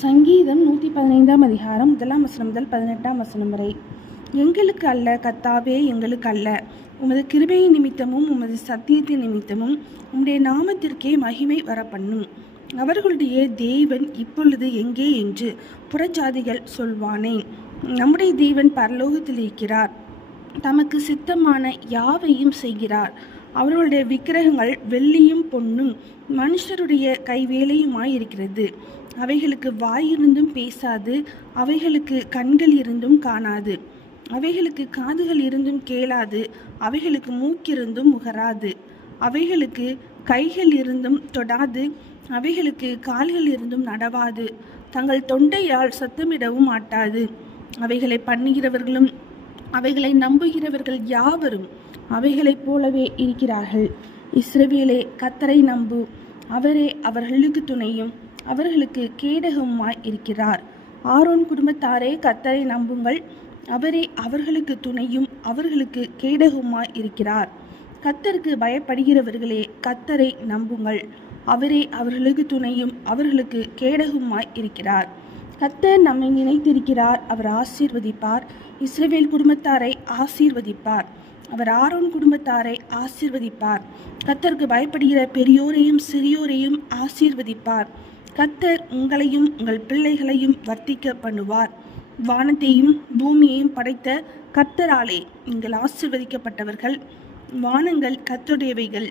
சங்கீதம் நூற்றி பதினைந்தாம் அதிகாரம் முதலாம் வசனம் முதல் பதினெட்டாம் வசனம் வரை. எங்களுக்கு அல்ல கத்தாவே எங்களுக்கு அல்ல. உமது கிருபையின் நிமித்தமும் உமது சத்தியத்தின் நிமித்தமும் உம்முடைய நாமத்திற்கே மகிமை வரப்பண்ணும். அவர்களுடைய தேவன் இப்பொழுது எங்கே என்று புறஜாதிகள் சொல்வானே. நம்முடைய தேவன் பரலோகத்தில் இருக்கிறார். தமக்கு சித்தமான யாவையும் செய்கிறார். அவர்களுடைய விக்கிரகங்கள் வெள்ளியும் பொன்னும் மனுஷருடைய கைவேலையுமாய் இருக்கிறது அவைகளுக்கு வாயிருந்தும் பேசாது அவைகளுக்கு கண்கள் இருந்தும் காணாது. அவைகளுக்கு காதுகள் இருந்தும் கேளாது அவைகளுக்கு மூக்கிருந்தும் முகராது. அவைகளுக்கு கைகள் இருந்தும் தொடாது அவைகளுக்கு கால்கள் இருந்தும் நடவாது. தங்கள் தொண்டையால் சத்தமிடவும் மாட்டாது அவைகளை பண்ணுகிறவர்களும் அவைகளை நம்புகிறவர்கள் யாவரும் அவைகளைப் போலவே இருக்கிறார்கள். இஸ்ரவேலே கத்தரை நம்பு. அவரே அவர்களுக்கு துணையும் அவர்களுக்கு கேடகமாய் இருக்கிறார். ஆரோன் குடும்பத்தாரே கத்தரை நம்புங்கள். அவரே அவர்களுக்கு துணையும் அவர்களுக்கு கேடகமாய் இருக்கிறார். கத்தருக்கு பயப்படுகிறவர்களே கத்தரை நம்புங்கள். அவரே அவர்களுக்கு துணையும் அவர்களுக்கு கேடகமாய் இருக்கிறார். கத்தர் நம்மை நினைத்திருக்கிறார். அவர் ஆசீர்வதிப்பார். இஸ்ரேவேல் குடும்பத்தாரை ஆசீர்வதிப்பார். அவர் ஆரோன் குடும்பத்தாரை ஆசீர்வதிப்பார். கத்தருக்கு பயப்படுகிற பெரியோரையும் சிறியோரையும் ஆசீர்வதிப்பார். கத்தர் உங்களையும் உங்கள் பிள்ளைகளையும் வர்த்திக்க பண்ணுவார். வானத்தையும் பூமியையும் படைத்த கத்தராலே நீங்கள் ஆசிர்வதிக்கப்பட்டவர்கள். வானங்கள் கத்துடையவைகள்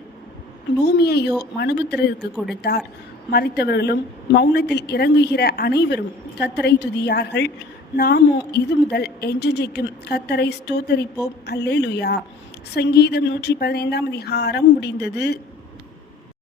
பூமியையோ மனுபுத்திரருக்கு கொடுத்தார். மறித்தவர்களும் மௌனத்தில் இறங்குகிற அனைவரும் கத்தரை துதியார்கள். நாமோ இது முதல் என்றென்றைக்கும் கத்தரை ஸ்தோத்தரிப்போம். அல்லேலுயா. சங்கீதம் நூற்றி பதினைந்தாம் அதிகாரம் முடிந்தது.